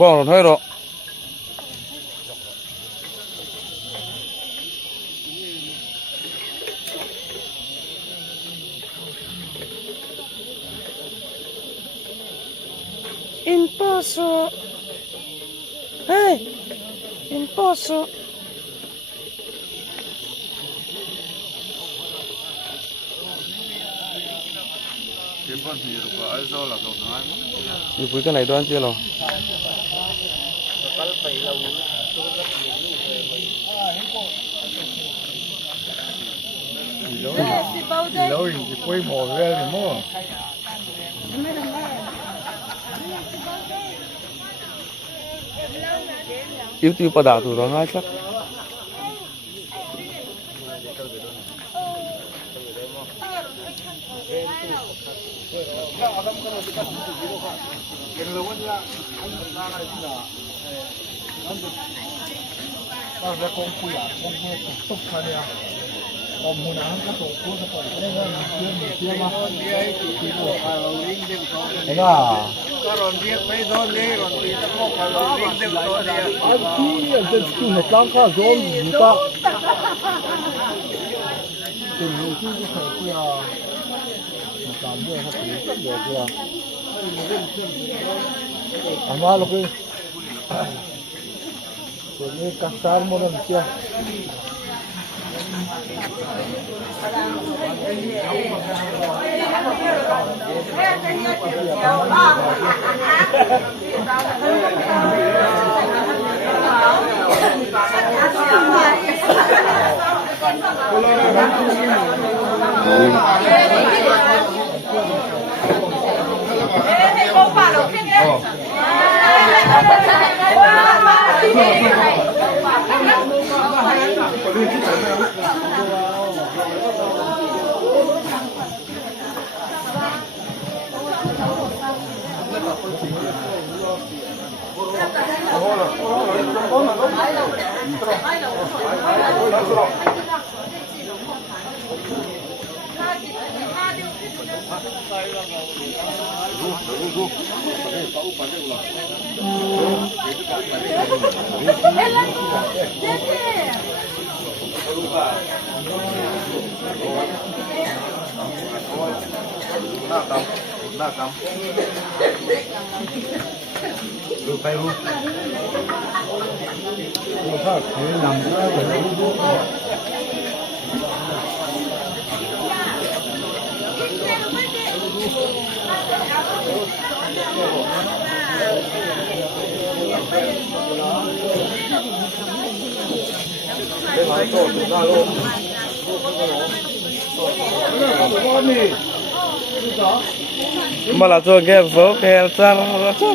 บ่เราเท่าหรอImposo. Hey, imposo. Đi với cái này đoán chưa rồi? Lâu thì quay mỏ ra thì mua. Yếu tiêu bà đảo tụi nó hai chắc. Ama lo que tiene casar morencia. Mà là cho cái phố cái ra là cho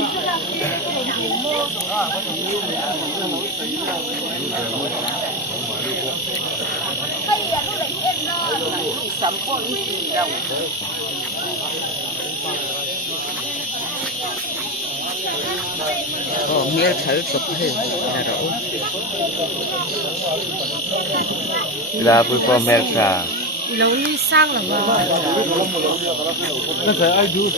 miếng thử sụp thì là rõ là bữa qua mẹ trà lâu đi sang là vào Cái này ai du?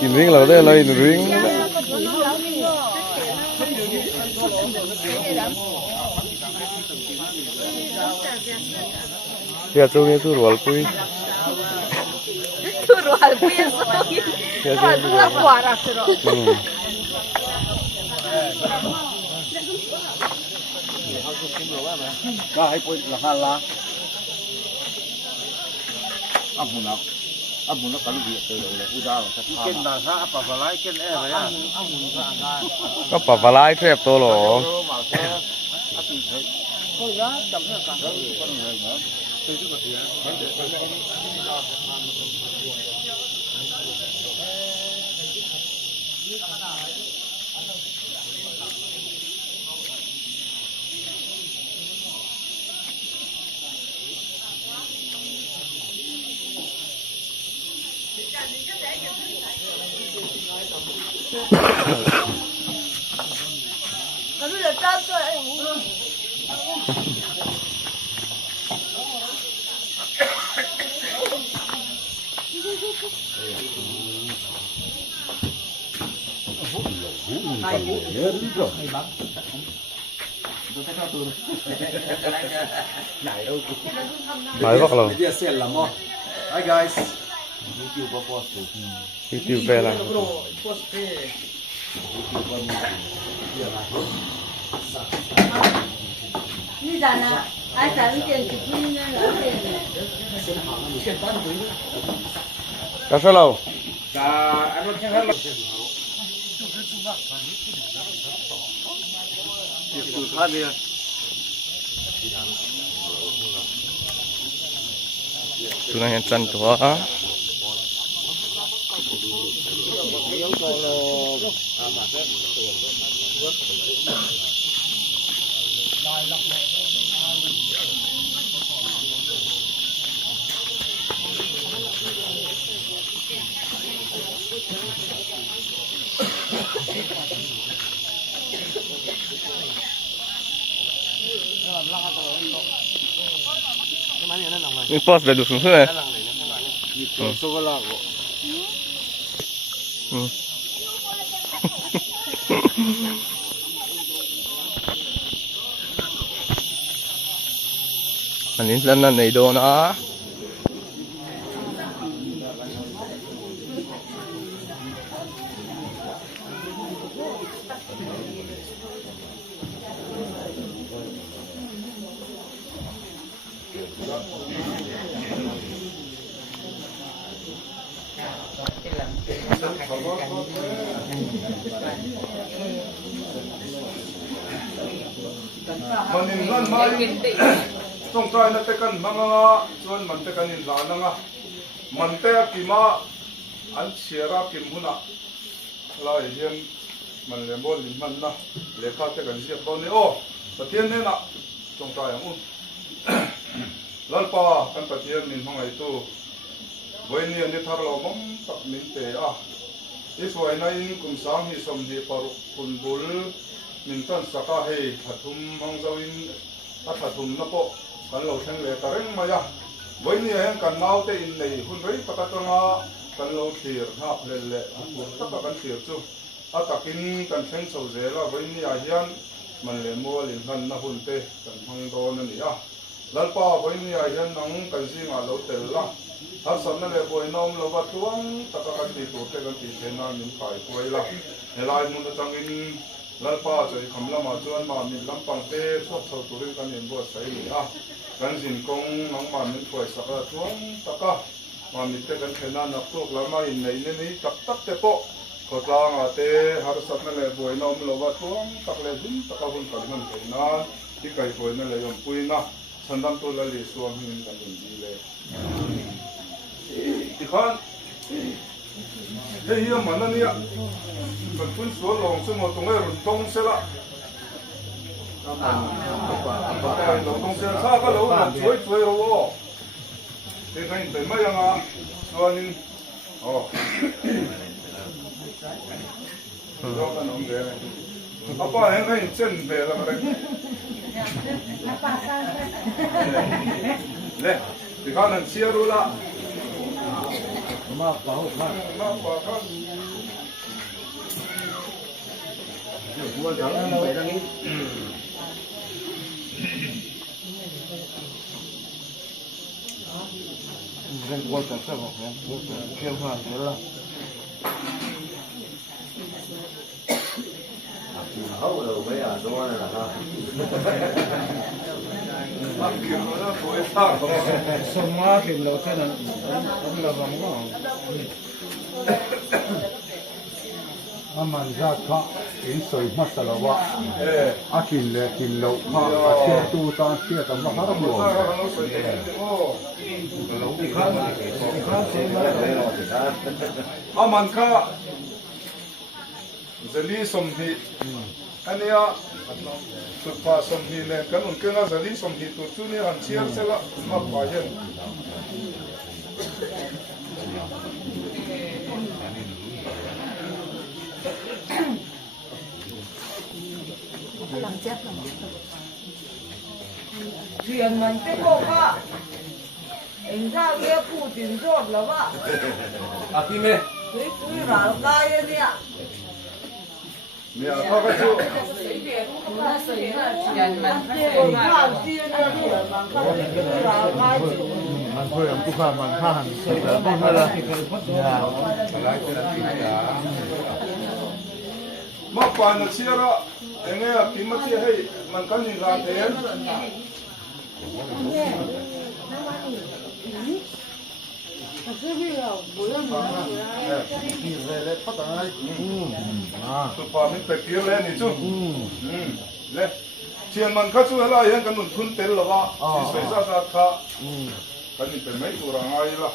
Kim riêng là đây là riêng ya cho nghe tôi rồi cuối tu rual punya sogi rual pula kuara sero Cái quay là hà la. Amun nó cắn việc từ là u ra rồi. Cái nào sa apa balai cái này vậy à? có bà bà lái xếp tôi rồi Thôi đó, chậm nữa cả. Con người nữa. Tôi chứ có gì Kalau dah tahu tu nói bác lòng Dia sel lah mo. Hi guys. YouTube post tu. YouTube về là你咋呢？俺3点去不应该了解。 cá sấu lâu Anh muốn xem hết. tụi này chân chúa ini pos dah dusun sudah. Anh ấy lần này đồ nó. Manin ngan mai trong trai na te kan manga chuan man te kan in la na nga man te kima an chira kim huna lai hian man le bol in man na le kha te kan siap bo ni o pathian ne na trong trai ang un lal pa kan pathian min hangai tu voi ni ani thar lo mom tak min te a iswai na in kum sang hi som hi paru kun bul min tan saka hei thathum hang zawin a thathum na po kan lo theng le tareng maya voi ni hen kan mau te in nei hun rei pakatanga kan lo thir ha le le ta ka kan thir chu a takin kan theng chho zela voi ni a hian man le mo lin han na hun te kan hang don ani a lalpa voi ni a hian nang kan singa lo tel la har san na le boi nom lo ba tuang ta ka kan ti tu te kan ti te na min pai kuai la helai mun ta changin lalpa choi khamlama chuan ma min lampang te thok thau turin kan in bo sai ni a kan jin kong nang ma min khoi saka chuang taka ma min te kan thena na tuk lama in nei ne ni tak tak te po khotlang a te har sat na le boi nom lo wa chuang tak le din taka hun kan man te na ti kai boi na le yom pui na sandam tu la li suam hin kan in di le ti khan thế hiếm mà nó nia cần phun xuống lòng xuống một tông ấy rồi tông xe lại lòng tông xe xa cái lỗ làm chuối chuối rồi thế cái tới mấy anh à cho nên đó là nó về này apa yang cái chân về là cái này thì con ăn xia rồi là ma bảo mua trắng vậy đang cái mua trắng sao vậy mua trắng kêu hàng thế là hậu đầu với à đó này là ha semua kilo sana là vòng đó aman ra ka in soi masalawa akin le kilo ha akin tu ta sia ta ma har bo aman ka zali som hi ania supa som hi le kan un kenga zali som hi tu chu ni an chiar sela ma pa yen chuyện mình cái bộ đó 人家也不顶做了吧？啊，弟妹，谁追哪个呀你？เนี่ยเขาก็ชื่อ 那谁呢？我看见那个嘛，看见追哪个就。 มันเพื่อนผู้ข้ามันข้าหันแล้วพวกนั้นละ มาป่านเชียร์เองเนี่ยกินมาเชียร์ให้มันกันยิงการเทียนสุภาพมันเป็ดเกี้ยวเลยนี่จุ๊เลยเชียร์มันเข้าสู่อะไรยังกันหนุนทุนเต็มหรอวะที่สวยซาซาค่ะกันนี่เป็นไม่ตัวร่างไงล่ะ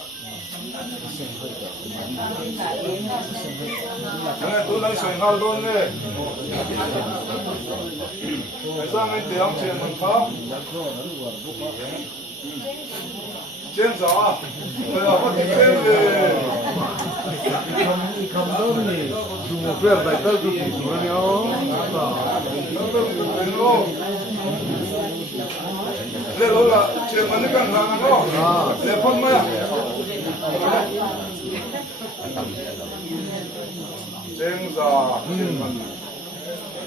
ยังไงตัวนั้นสวยงามโดนเลยไอ้สร้างไอ้เตี้ยงเชียร์มันค่ะเชียร์จ้าเวลาเขาติดเต้นเลยดูมาเพื่อนไปเต้นดูกี่ตัวเนี่ยอ๋อเรื่องละเชื่อมันกันทางเนาะเดี๋ยวพ้นมาเจงจ้าเชื่อมัน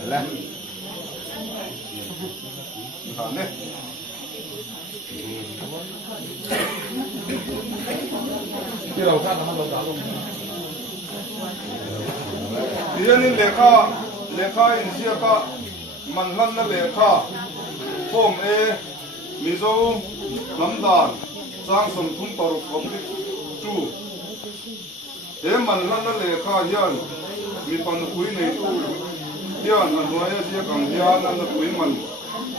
แล้วเนี่ยที่เราท่านเราด่าลงเดี๋ยวนี้เลขาอินเสียก็มันลั่นนั่นเลขาพวกมิโซลำดานสร้างสมทุนปรุผมที่จู่มันลั่นนั่นเลขายันมีปัญหาคุยในตู้ยันอันน้อยเสียกังยันอันคุยมัน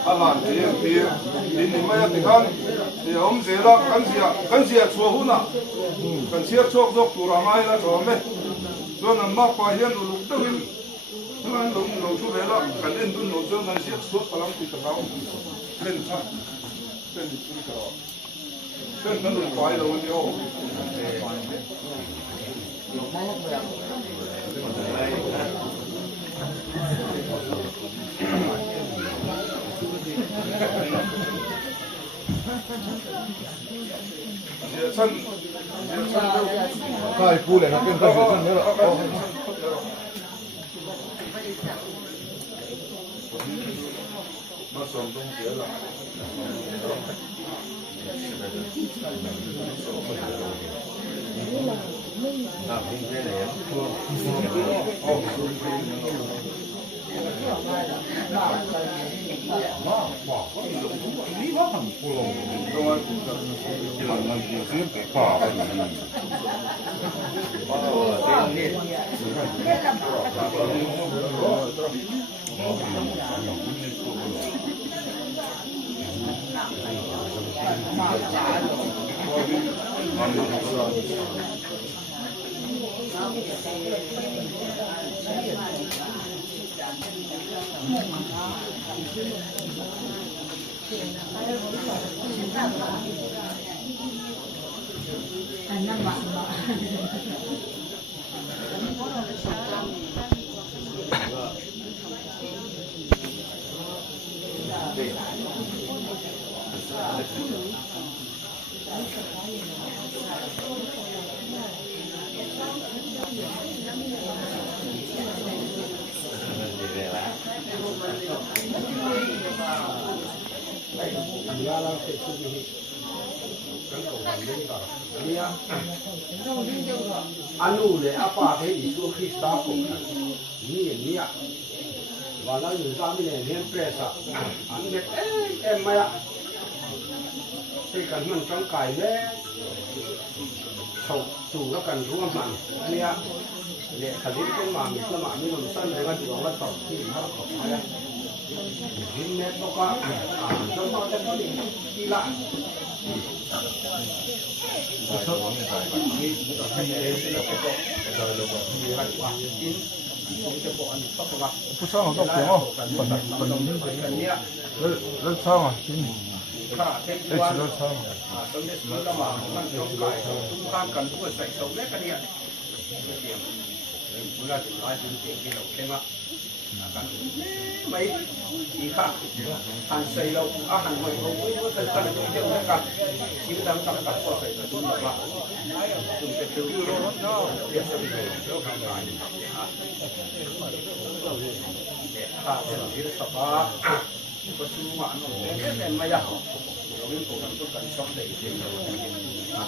อะไรที่ดินนี่ไม่ติดกันเดี๋ยวผมเสียละกันเสียชัวหุ่นอ่ะกันเสียโชคตัวเราไม่ละชัวไหมส่วนนั้นมากกว่ายันลูกตึ้งมันลงช่วยละกันเล่นดุนลงช่วยกันเสียชัวพลังติดกับเราเล่นค่ะเล่นติดกับเราเล่นนั้นลงไปแล้ววันเดียวฉันใครพูดเลยครับเป็นใครพูดเนี่ยหรอมาส่งตรงเสียละanu le apa ke isu Krista ko ni ya wala yu sa mi ne ne presa an ne em ma ya te kan man chang kai le chau tu la kan ruam man ni ya le khalin ke ma mi la ma mi no san le ga tu la to ki ma ko ya hin ne to ka so ma ta ko ni laผู้ช่างต้องเก่งอ๋อคนนั้นรถช่างอ่ะที่นี่รถช่างตอนนี้เรามามันต้องไก่ทุกข้างกันทุกใส่สมเล็กกันเนี่ย เวลาถึงร้อยถึงเสียงที่เราเข้มกันไม่ดีค่ะหันใส่เราอาหารหอยเราไม่ว่าจะกันเดียวกันชีวิตเราต้องตัดต่อไปแต่ตุ้มแบบว่าตุ้มเป็นตัวเราเนาะเรียกสังเกตเราทำงานข้าเป็นที่สบายก็ชูหวานแต่ไม่ยากเราไม่ถูกกันต้องการชอบเลยจริงๆ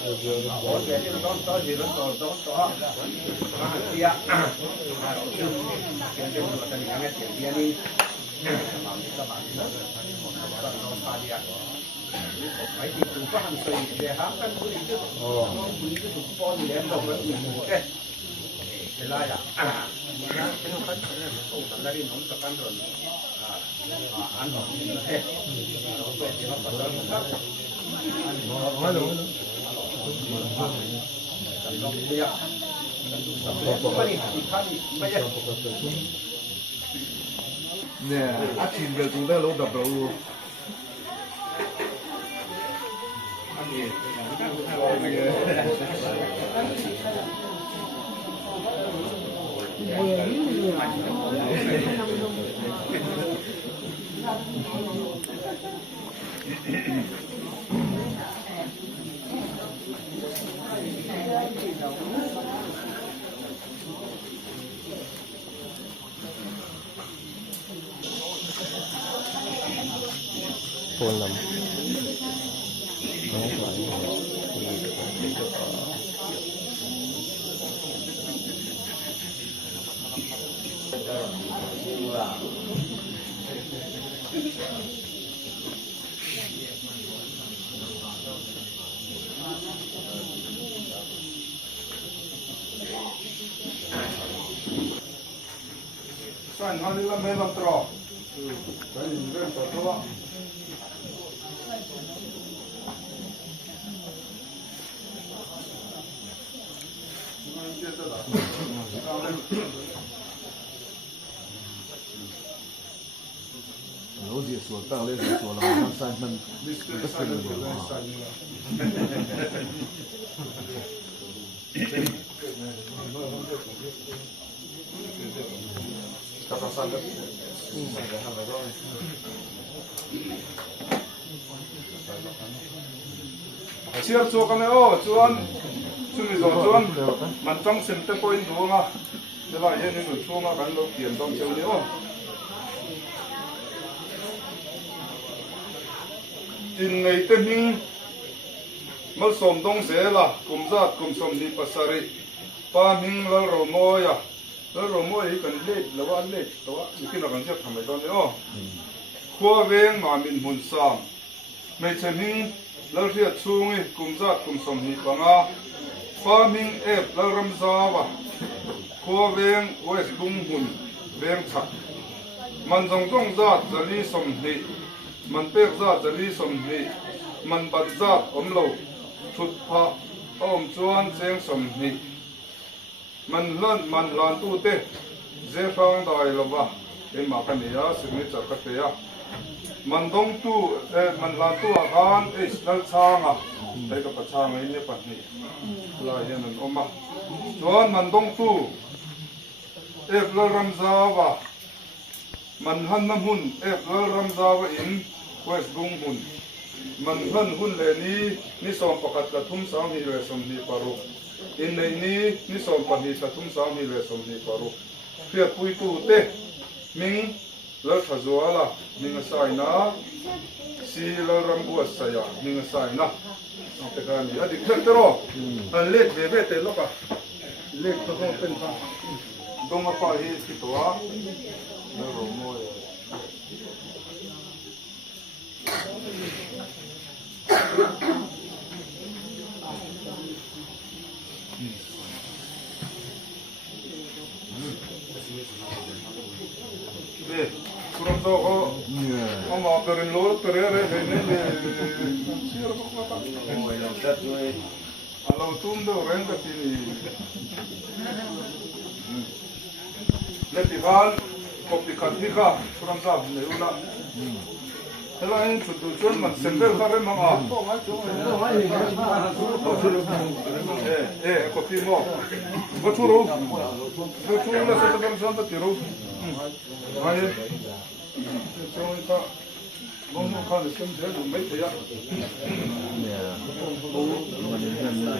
โอ้ยเดี๋ยวต้องต่อเดี๋ยวต้องต่อมาเสียเดี๋ยวเราจะมีอะไรเสียเดี๋ยวนี้มามีสมาธิแล้วต้องลงพาเดียไอ้ที่ถูกก็หันใส่เดี๋ยวหากันคุยกันคุยกันถูกป้อนเลี้ยงเราแบบนี้โอเคเวลาอ่ะเป็นคนต้องทำได้ดีน้องตะกันรอนอันของเอ๊ะเราเป็นที่เราตัดแล้วนะครับฮัลโหลลงเรียกเนี่ยอาชีพเดียวจริงได้รู้ดับเราอันโคนลำน้องหวานสั่นอะไรละไม่ลำตรอกเป็นเรื่องต่อตัว我姐说，当那时说了，好像3分，不是那种啊。เชื่อชัวกันเลยโอ้ชวนช่วยสอนชวนมันต้องเซ็นเตอร์พอยต์ดูงะเดี๋ยวเห็นหนึ่งช่วงกันเราเปลี่ยนต้องเจ้าเนี่ยโอ้จินไงเต็มหิงมาสมต้องเสียละกุมซาดกุมสมดีปัสสริป้าหิงแล้วเราโมยอะแล้วเราโมยกันเล็กแล้วว่าเล็กแต่ว่าอยู่ที่เรากันเชื่อทำไมตอนนี้โอ้ขั้วเวงมามินหุ่นซ้ำไม่ใช่หิงแล้วเรียกชูงกุมซาดกุมสมดีปังอาป้าหิงเอฟแล้วรำซาวะขั้วเวงเวสบุงหุ่นเวงฉักมันจงต้องซาดจะลีสมดีมันเป็กซาจะลีสมนีมันบัดซาอมโลชุดพระอมจวนเสียงสมนีมันเล่นมันลานตู้เตะเจ้าฟังได้หรือวะเอ็มมากันเนี่ยสิ่งนี้จะกระเทียมันต้องตู้มันลานตู้อาหารเอสนั่งช่างอ่ะไอ้กับประชาชนเนี่ยปัจจุบันลายเห็นมันออกมาจวนมันต้องตู้เอฟละรำซาวะมันหันน้ำหุ่นเอฟละรำซาวะอินเวสบุงหุ่นมันหันหุ่นเลยนี่สองประกาศกระทุ่มสามฮีเรสมฮีปารุอินในนี้นี่สองปฏิกระทุ่มสามฮีเรสมฮีปารุเพื่อปุยตู้เตะมิงแล้วขจัวละมิงใส่นะสีแล้วรำบัวใส่ยามิงใส่นะแต่การนี้อดีตเจ้าตัวอันเล็กเบเบเตลกะเล็กตัวเป็นพังดงมาไปที่ตัวแล้วรโมยkurang tahu kok mau turun luar turun ini siapa kok tak kalau tunggu orang ke sini latihan kopi katika kurang tahu ni ulah เราเองจุดดูชวนมันเซ็นเตอร์เขาเล่นมั้งอ่ะก็พี่บอกก็ชูรู้ก็ชูแล้วเซ็นเตอร์ส่วนตัวที่รู้ไงช่วงนี้ก็ลงข้าวเส้นเดียวไม่เสีย เนี่ยมัน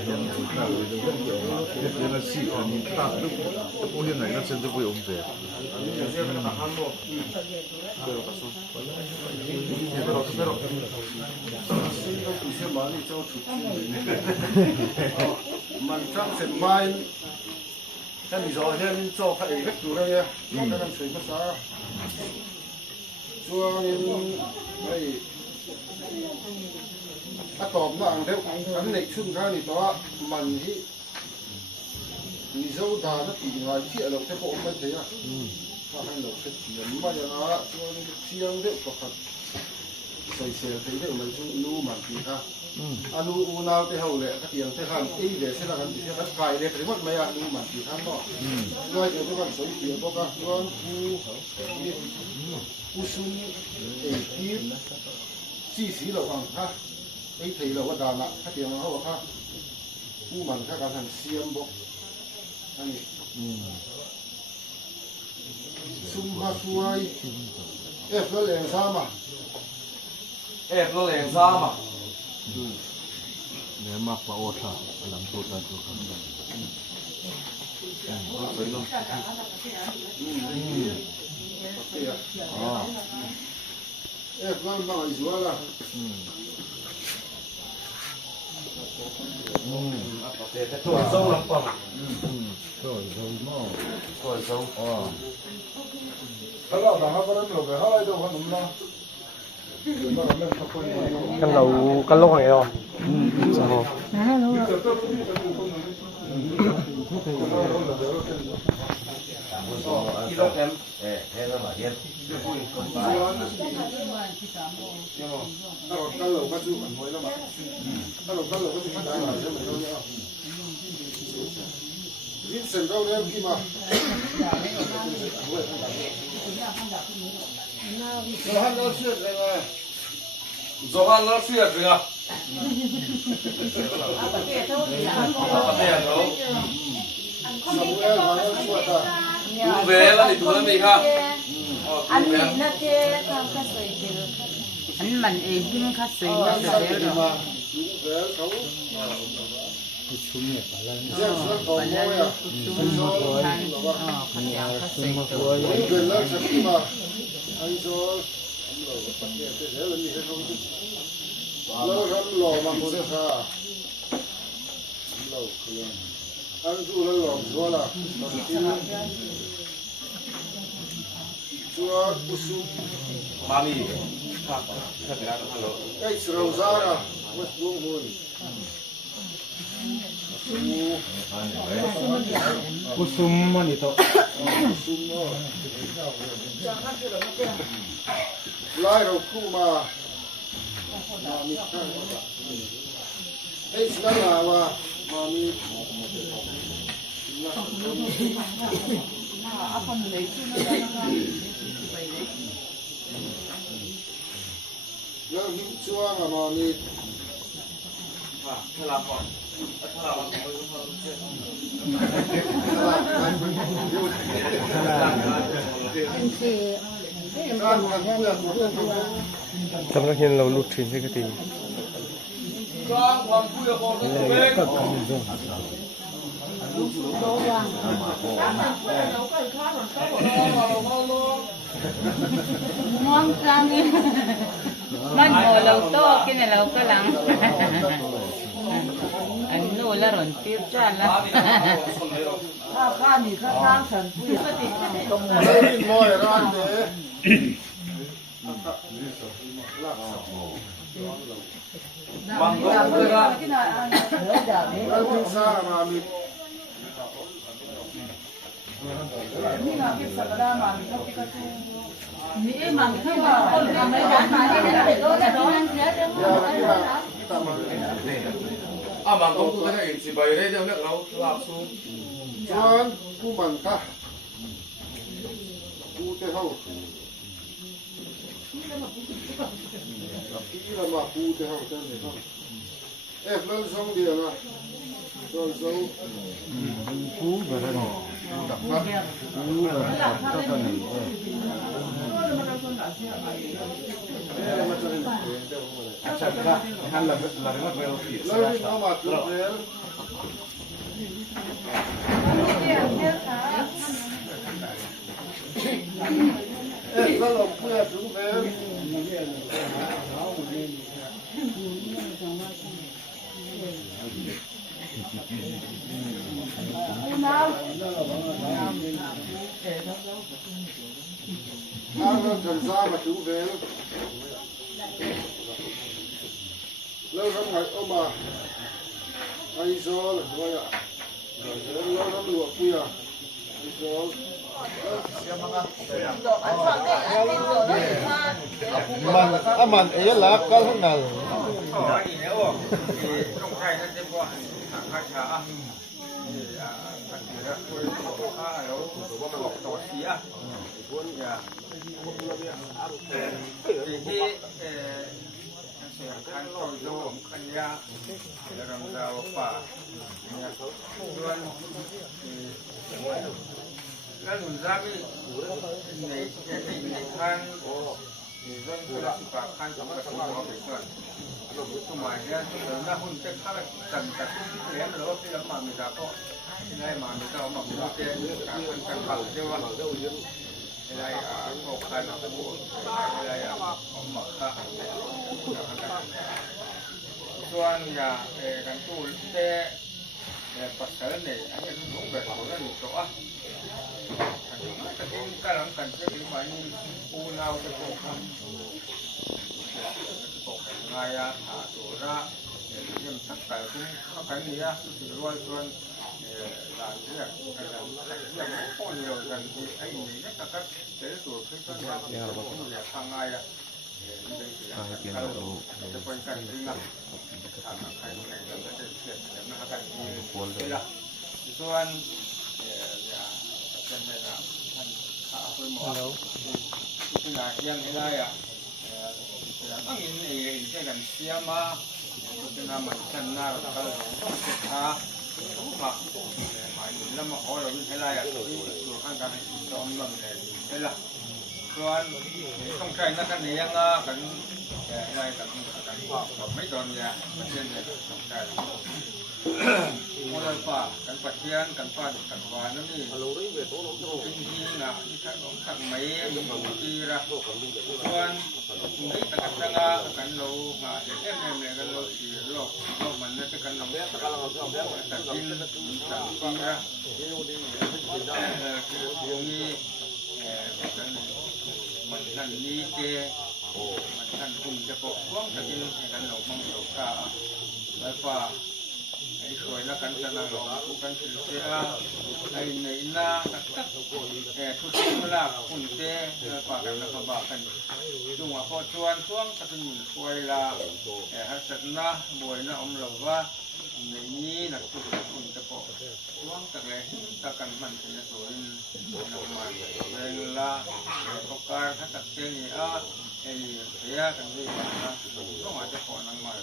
เห็นสุดท้ายเลยเห็นแล้วสิอันนี้ตัดลูกโอ้ยังไงนั่นเส้นจะไปองเดีย มันช่างเสร็จไม้ท่านอีสอนเนี่ยมันโจ้ไอ้เล็กอยู่เลยเนี่ยมันก็ทำสื่อภาษาช่วงไอ้ถ้าตอบมาอันเดียวอันเล็กชุ่มข้าวนี่ตัวมันที่มีเจ้าตาถ้าตีไว้ที่เราจะพบมันเสียถ้าให้เราเสียมันอย่างนั้นช่วงเที่ยงเด็กก็ขัดใส่เสียถึงเด็กมันชุ่มรู้มันดีค่ะอันนู้นเราที่เขาเลยก็เตียงเส้นทางอีเดียเส้นทางที่เขาไกลเลยแต่ว่าไม่อันนู้นมันดีทั้งหมดด้วยเดี๋ยวที่มันสวยเดียวก็ช่วงผู้ซุ่มที่สี่สีเราฟังค่ะไอ้ที่เราว่าดานะถ้าเตียงเขาบอกค่ะผู้มันถ้าการทำเสียมบอกอันนี้ซุ่มข้าช่วยก็แรงซ้ำอ่ะ ก็แรงซ้ำอ่ะ เนี่ยมากกว่าโอทาหลังตัวตันตัวกันสวยเนาะอ๋อ ก็มาอีกว่าล่ะ ตัวโซ่ลำปาง ก็ยังมอง ตัวโซ่ อ๋อ ถ้าเราทำให้เราเราไปให้เราดูขนมละ กันเรากันโลกของเราสอง กิโลแกรมถ้าเราก็สู้กันไว้แล้วมั้งถ้าเราก็สู้กันได้หน่อยใช่ไหมเราเนี่ยวิ่งเสร็จเราเนี่ยพี่มาเราหันเราเชื่อเลยว่า Zohan nó xuyệt rồi à? Tụi về là thì tụi nó bị ha. Anh nhìn nó kia con cá sấu chưa? Anh mình em cũng cá sấu nó rồi đấy rồi. Lâu rắm lò mà có thể xa lâu khuyên ăn chú lâu lò chúa là chúa usu Mami. cái sầu ra là mất buông hồn kusum man ito lai đầu khu mà cái sữa là mà mi nó hít chua mà mi Thế làm còn.ทำนักเรียนเราลุดถึงสิกติ Ngon răng đi. Mình ngồi lâu to cái này lâu cái lắm. Anh nuôi là rồi tiếp ra là. lấy mồi ra để Bằng gốc rồi ra. cái thiên sa mà mi Mỹ mà không có con làm mấy đàn mà đi là để tôi là đó anh nhớ chứ. À bằng gốc tôi thấy chỉ bày đây đâu nữa đâu làm xuống. chuan khu bằng ta khu tê hậu là mà phu thì học chân thì không ép lên xong điện à rồi dấu phú về đây đặt phát phú là cho con này अच्छा का यहाँ लगना मेरे office lên nó mà cứ thế ép nó lồng kia chúng thế nó cần ra mà chúng thế lâu lắm ngày ông bà anh do là thôi ạ lâu lắm luộc kia anh do mình ý là có lúc nào kan kau itu kanya dalam apa tuan lalu zami ini kan tuan sudah kan sama semua tuan cuma dia sudah untuk kalau kan lihat lalu film mami dapat ini mami tahu mami dapat kan kalau dia Ilai bukan aku, ilai omak Tuan ya kan tu te pasal ni, ada nunggu berapa ni doa. Kan kalau kan jadi mana pulau terbuka, ngaya atura, yang tak tahu kan dia luar tuan. Làm thế là có nhiều lần thì anh nghĩ rất là các cái tuổi cái con là thằng ai ạจะเป็นการที่นำทางใครไหนเราจะเสียนะกันนี่ละส่วนอย่าเป็นเวลาท่านข้าไปหมอที่ไหนยังไม่ได้อ่ะต้องยินเองจะกันเสียมาจะนำมันชนะเราก็ท้าแล้วมาขอเราวิ่งให้ได้อะตัวข้างกันจอมลำเลยได้ละส่วนต้องใช้นักการเลี้ยงกันอะไรกันไม่ตอนยาเช่นเนี่ยต้องใช้โมเลกุลกันปัจจัยกันปั้นกันวานนั่นนี่จริงๆนะที่ท่านของข้างไม่มีที่ละส่วนนี่ตะกันจังกันเราเอ็มกันเราสีโลกมันนั่นจะกันเราแต่กินแต่ปีละนี่มันนั่นนี่เจมันนั่นคุณจะปกป้องจะกินกันเรามั่งเราข้าแล้วก็ไอ้ช่วยนักการจะนั่งเราผู้กันสื่อเสียไอ้ในหน้าตักทุกสิ่งละคุณเจแล้วก็กันแล้วก็บ้ากันจุงว่าพอชวนช่วงตะกุนช่วยละฮัสนะบวยนะเราว่าในนี้นักทุกคนจะปกช่วงตะเลยตะกันมันเป็นส่วนน้ำมันเวลาประกาศถ้าตัดเส้นนี้ไอ้เสียกันด้วยนะต้องอาจจะขอนั่งมา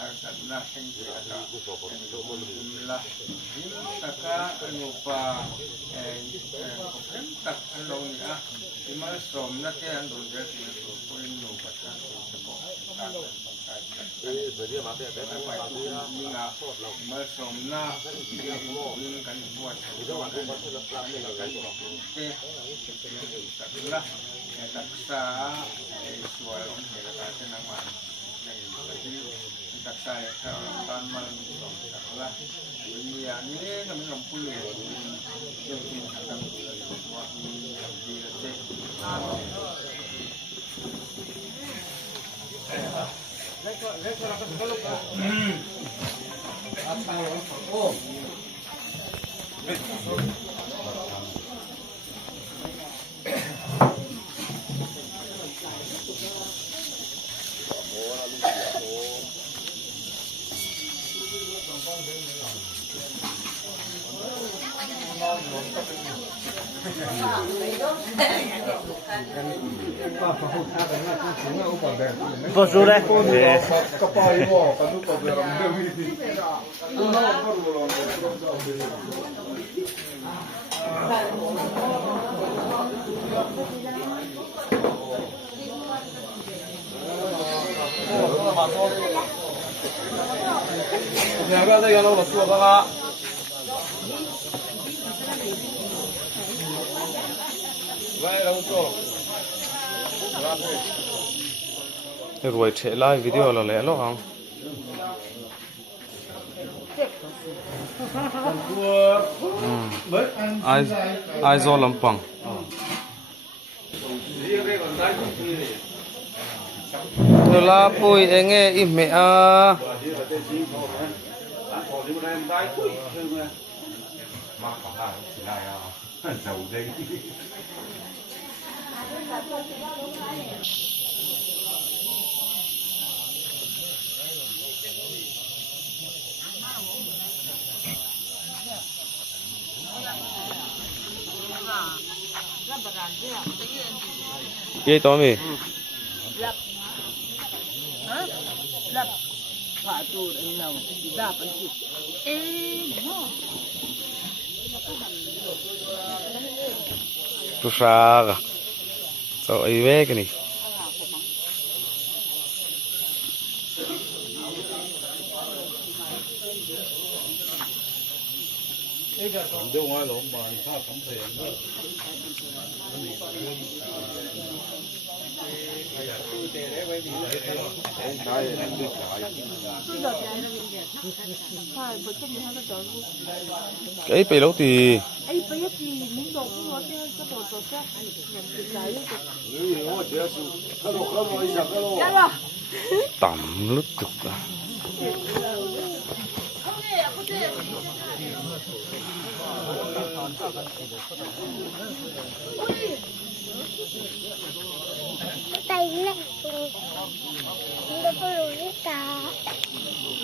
harus adalah sendiri ada alhamdulillah ini taka lupa tak along ya imal som na te andun dia itu poin lupa kan imal som na ini kan buat taklah taksa sual kita nama tak saya tan malam lah ini ya ini kami ngumpul ya yang ini akan buat di Bố chú đây. Kapai mo, kanu pa beram dewi. Nhà cái đây nó là chua các rồi chạy lại video là lẽ lo không ai do làm bằng rồi là bôi nghe im mẹ à ये तो मैं tu sa so ai về cái này cái bể lâu thì tầm lúc cực à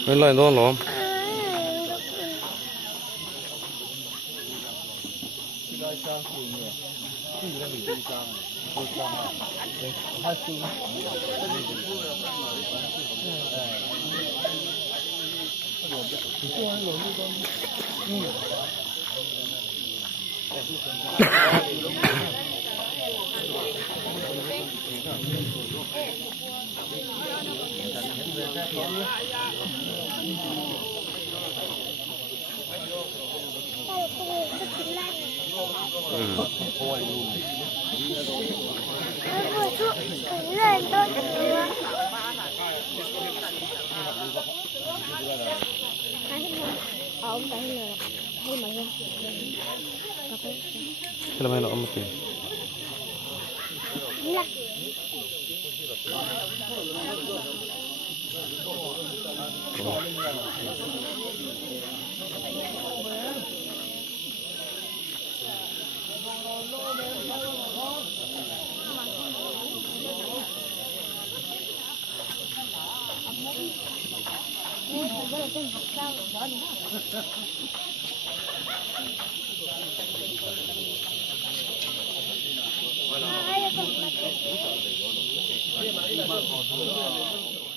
mấy lời đó lắm Thế là mày nó một tiền. Hãy subscribe cho kênh Ghiền Mì Gõ để không bỏ lỡ những video hấp dẫn.